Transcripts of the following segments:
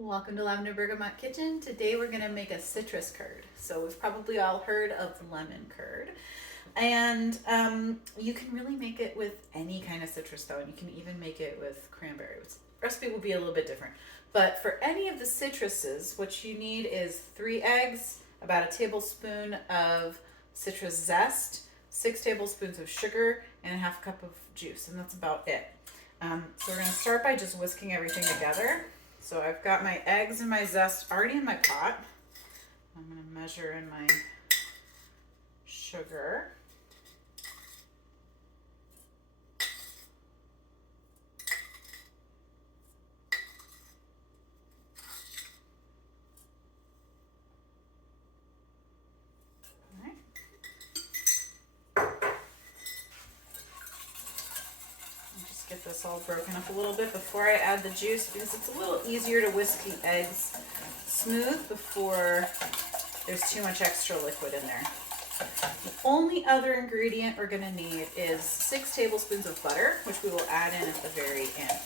Welcome to Lavender Bergamot Kitchen. Today we're going to make a citrus curd. So we've probably all heard of lemon curd. And you can really make it with any kind of citrus though. And you can even make it with cranberry. The recipe will be a little bit different. But for any of the citruses, what you need is 3 eggs, about a tablespoon of citrus zest, 6 tablespoons of sugar, and a half cup of juice. And that's about it. So we're going to start by just whisking everything together. So I've got my eggs and my zest already in my pot. I'm going to measure in my sugar. Get this all broken up a little bit before I add the juice because it's a little easier to whisk the eggs smooth before there's too much extra liquid in there. The only other ingredient we're going to need is 6 tablespoons of butter, which we will add in at the very end.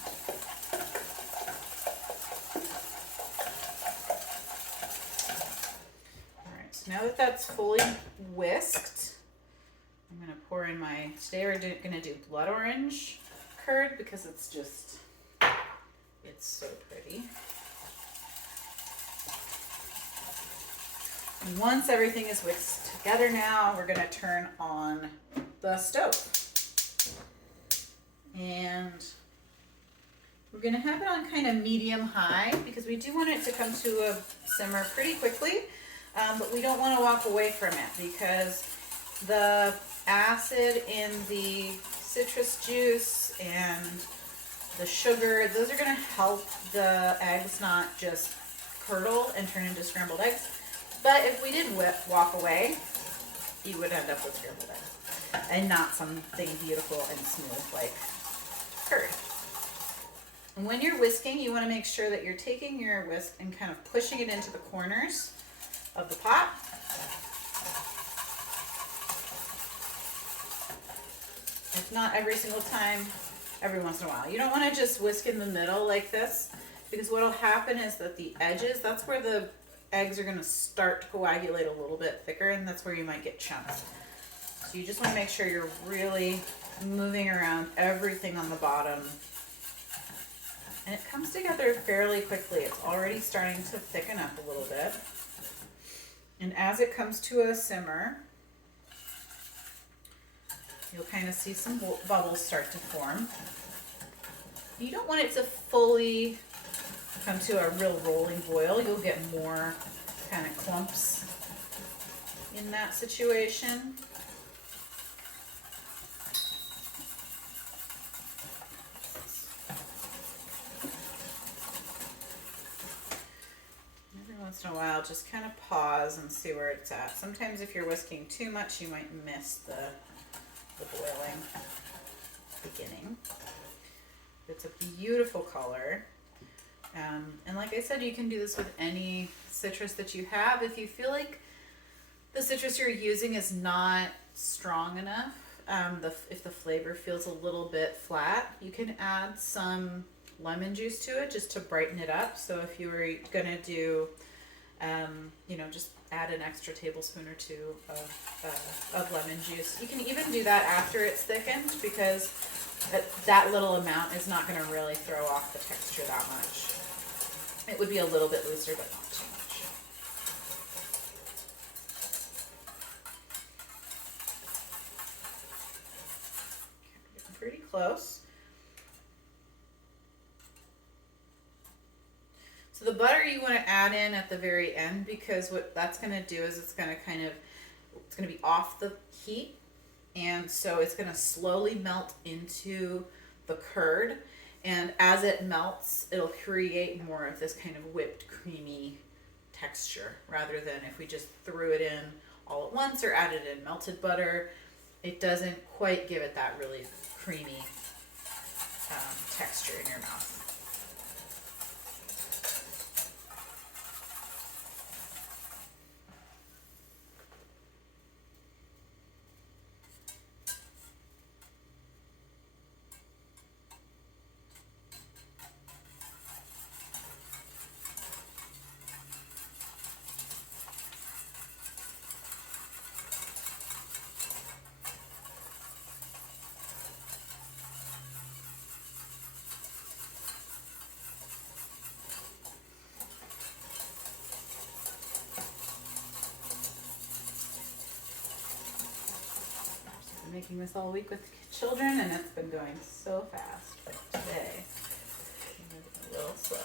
Alright, so now that that's fully whisked, I'm going to pour in today we're going to do blood orange curd because it's so pretty. And once everything is whisked together now, we're going to turn on the stove. And we're going to have it on kind of medium high because we do want it to come to a simmer pretty quickly, but we don't want to walk away from it because the acid in the citrus juice and the sugar, those are going to help the eggs not just curdle and turn into scrambled eggs. But if we did walk away, you would end up with scrambled eggs and not something beautiful and smooth like curd. And when you're whisking, you want to make sure that you're taking your whisk and kind of pushing it into the corners of the pot. If not every single time, every once in a while. You don't want to just whisk in the middle like this because what will happen is that the edges, that's where the eggs are going to start to coagulate a little bit thicker, and that's where you might get chunks. So you just want to make sure you're really moving around everything on the bottom. And it comes together fairly quickly. It's already starting to thicken up a little bit. And as it comes to a simmer, you'll kind of see some bubbles start to form. You don't want it to fully come to a real rolling boil. You'll get more kind of clumps in that situation. Every once in a while, just kind of pause and see where it's at. Sometimes if you're whisking too much, you might miss the boiling beginning. It's a beautiful color. And like I said, you can do this with any citrus that you have. If you feel like the citrus you're using is not strong enough, if the flavor feels a little bit flat, you can add some lemon juice to it just to brighten it up. So if you were gonna do, just add an extra tablespoon or 2 of lemon juice. You can even do that after it's thickened because that little amount is not going to really throw off the texture that much. It would be a little bit looser, but not too much. Okay, getting pretty close. So the butter you want to add in at the very end because what that's going to do is it's going to be off the heat, and so it's going to slowly melt into the curd, and as it melts it'll create more of this kind of whipped creamy texture rather than if we just threw it in all at once or added in melted butter. It doesn't quite give it that really creamy texture in your mouth. making this all week with children, and it's been going so fast. But today, I'm moving a little slower.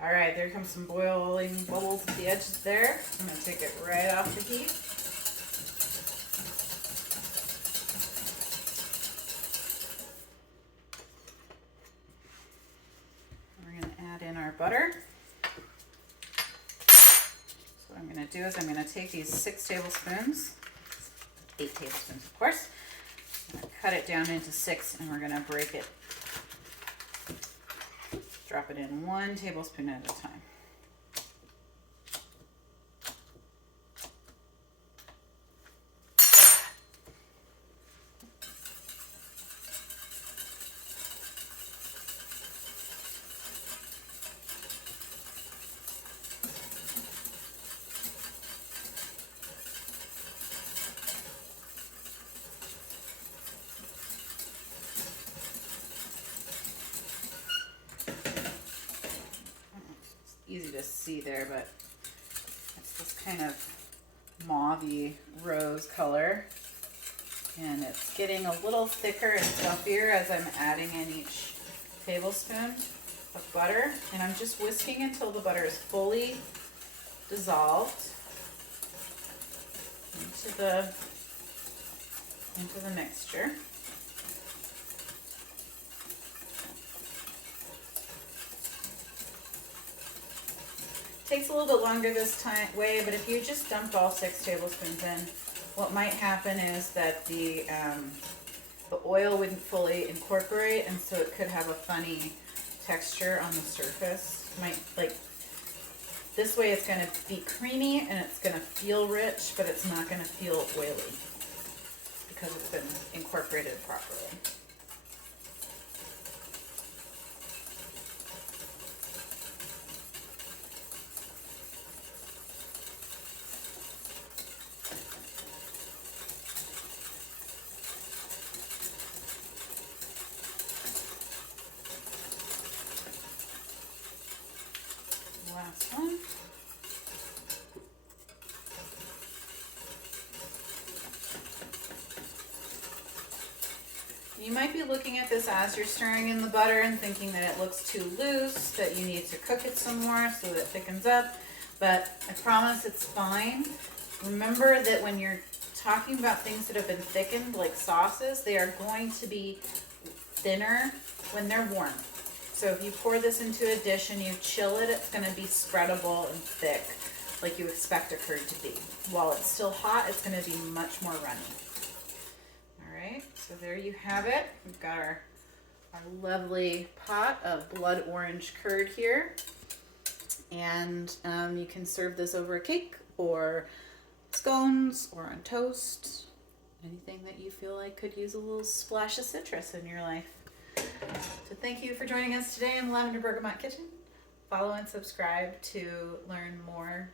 All right, there comes some boiling bubbles at the edges there. I'm gonna take it right off the heat. We're gonna add in our butter. So what I'm gonna do is I'm gonna take these 6 tablespoons, 8 tablespoons of course, I'm gonna cut it down into 6 and we're gonna break it. Drop it in 1 tablespoon at a time. Easy to see there, but it's this kind of mauve-y rose color, and it's getting a little thicker and stuffier as I'm adding in each tablespoon of butter, and I'm just whisking until the butter is fully dissolved into the mixture. Takes a little bit longer this way, but if you just dumped all 6 tablespoons in, what might happen is that the oil wouldn't fully incorporate, and so it could have a funny texture on the surface. This way it's going to be creamy and it's going to feel rich, but it's not going to feel oily because it's been incorporated properly. Last one. You might be looking at this as you're stirring in the butter and thinking that it looks too loose, that you need to cook it some more so that it thickens up, but I promise it's fine. Remember that when you're talking about things that have been thickened, like sauces, they are going to be thinner when they're warm. So if you pour this into a dish and you chill it, it's going to be spreadable and thick like you expect a curd to be. While it's still hot, it's going to be much more runny. All right, so there you have it. We've got our lovely pot of blood orange curd here. And you can serve this over a cake or scones or on toast. Anything that you feel like could use a little splash of citrus in your life. So thank you for joining us today in the Lavender Bergamot Kitchen. Follow and subscribe to learn more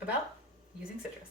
about using citrus.